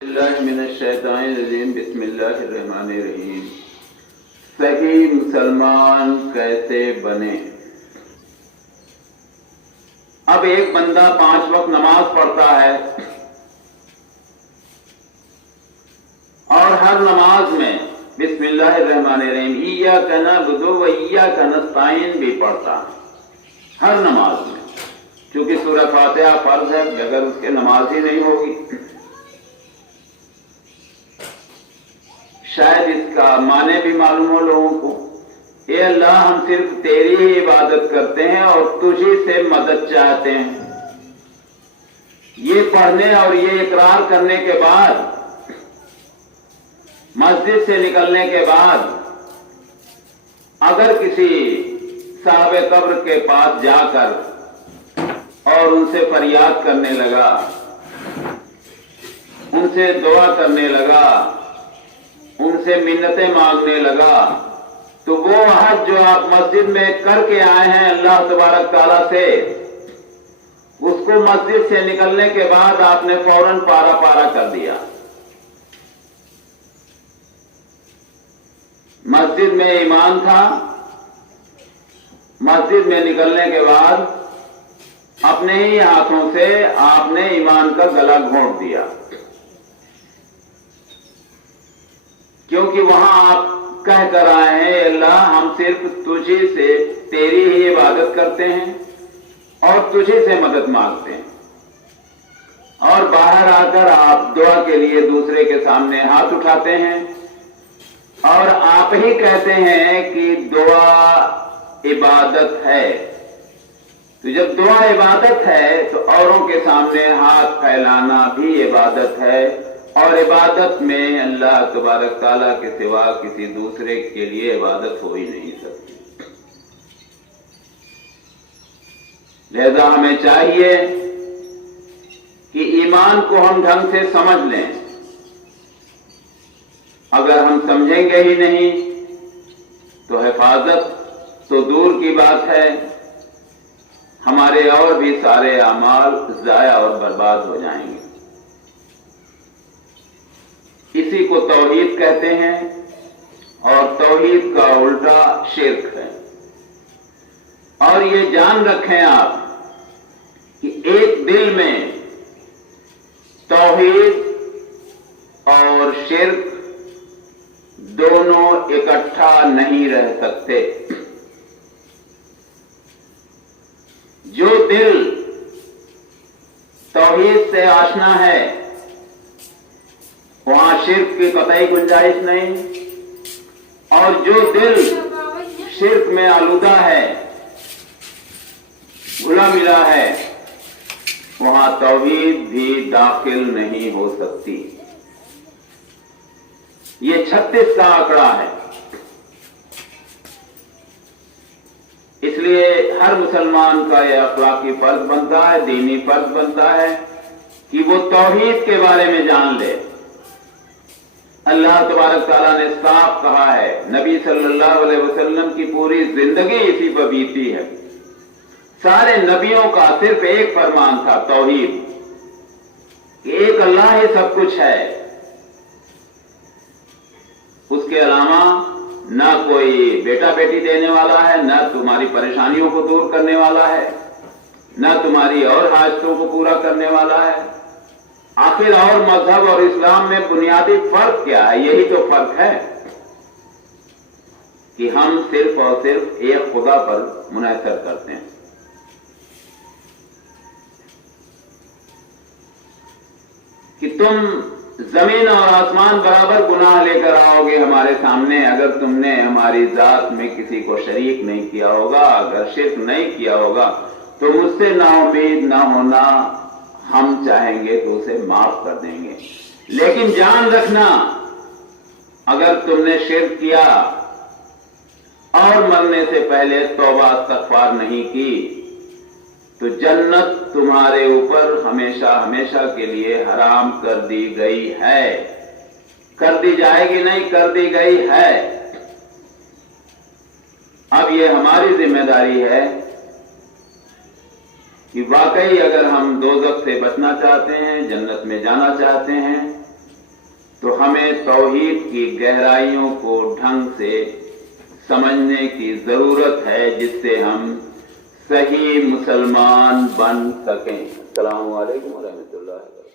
بسم اللہ الرحمن الرحیم۔ صحیح مسلمان کیسے بنے؟ اب ایک بندہ 5 وقت نماز پڑھتا ہے اور ہر نماز میں بسم اللہ الرحمن الرحیم ایاک نعبد و ایاک نستعین بھی پڑھتا ہے، ہر نماز میں، چونکہ سورہ فاتحہ فرض ہے، اگر اس کے نماز ہی نہیں ہوگی۔ شاید اس کا معنی بھی معلوم ہو لوگوں کو، اے اللہ ہم صرف تیری ہی عبادت کرتے ہیں اور تجھی سے مدد چاہتے ہیں۔ یہ پڑھنے اور یہ اقرار کرنے کے بعد، مسجد سے نکلنے کے بعد، اگر کسی صاحب قبر کے پاس جا کر اور ان سے فریاد کرنے لگا، ان سے دعا کرنے لگا، ان سے منتیں مانگنے لگا، تو وہ حج جو آپ مسجد میں کر کے آئے ہیں اللہ تبارک تعالیٰ سے، اس کو مسجد سے نکلنے کے بعد آپ نے فوراً پارا پارا کر دیا۔ مسجد میں ایمان تھا، مسجد میں نکلنے کے بعد اپنے ہی ہاتھوں سے آپ نے ایمان کا گلا گھونٹ دیا، کیونکہ وہاں آپ کہہ کر آئے ہیں اللہ ہم صرف تجھی سے تیری ہی عبادت کرتے ہیں اور تجھی سے مدد مانگتے ہیں، اور باہر آ کر آپ دعا کے لیے دوسرے کے سامنے ہاتھ اٹھاتے ہیں اور آپ ہی کہتے ہیں کہ دعا عبادت ہے۔ تو جب دعا عبادت ہے تو اوروں کے سامنے ہاتھ پھیلانا بھی عبادت ہے، اور عبادت میں اللہ تبارک تعالیٰ کے سوا کسی دوسرے کے لیے عبادت ہو ہی نہیں سکتی۔ لہذا ہمیں چاہیے کہ ایمان کو ہم ڈھنگ سے سمجھ لیں۔ اگر ہم سمجھیں گے ہی نہیں تو حفاظت تو دور کی بات ہے، ہمارے اور بھی سارے اعمال ضائع اور برباد ہو جائیں گے۔ اسی کو توحید کہتے ہیں، اور توحید کا الٹا شرک ہے۔ اور یہ جان رکھیں آپ کہ ایک دل میں توحید اور شرک دونوں اکٹھا نہیں رہ سکتے۔ جو دل توحید سے آشنا ہے وہاں شرک کی قطعی گنجائش نہیں، اور جو دل شرک میں آلودہ ہے، گھلا ملا ہے، وہاں توحید بھی داخل نہیں ہو سکتی۔ یہ 36 کا آنکڑا ہے۔ اس لیے ہر مسلمان کا یہ اخلاقی فرض بنتا ہے، دینی فرض بنتا ہے کہ وہ توحید کے بارے میں جان لے۔ اللہ تبارک تعالیٰ نے صاف کہا ہے، نبی صلی اللہ علیہ وسلم کی پوری زندگی اسی پر بیتی ہے۔ سارے نبیوں کا صرف ایک فرمان تھا، توحید، کہ ایک اللہ ہی سب کچھ ہے، اس کے علاوہ نہ کوئی بیٹا بیٹی دینے والا ہے، نہ تمہاری پریشانیوں کو دور کرنے والا ہے، نہ تمہاری اور حاجتوں کو پورا کرنے والا ہے۔ آخر اور مذہب اور اسلام میں بنیادی فرق کیا ہے؟ یہی تو فرق ہے کہ ہم صرف اور صرف ایک خدا پر منحصر کرتے ہیں۔ کہ تم زمین اور آسمان برابر گناہ لے کر آؤ گے ہمارے سامنے اگر تم نے ہماری ذات میں کسی کو شریک نہیں کیا ہوگا، اگر شرک نہیں کیا ہوگا، تو مجھ سے نا امید نہ ہونا، ہم چاہیں گے تو اسے معاف کر دیں گے۔ لیکن جان رکھنا، اگر تم نے شرک کیا اور مرنے سے پہلے توبہ استغفار نہیں کی تو جنت تمہارے اوپر ہمیشہ ہمیشہ کے لیے حرام کر دی گئی ہے۔ کر دی جائے گی نہیں، کر دی گئی ہے۔ اب یہ ہماری ذمہ داری ہے کہ واقعی اگر ہم دوزخ سے بچنا چاہتے ہیں، جنت میں جانا چاہتے ہیں، تو ہمیں توحید کی گہرائیوں کو ڈھنگ سے سمجھنے کی ضرورت ہے جس سے ہم صحیح مسلمان بن سکیں۔ السلام علیکم ورحمۃ اللہ وبرکاتہ۔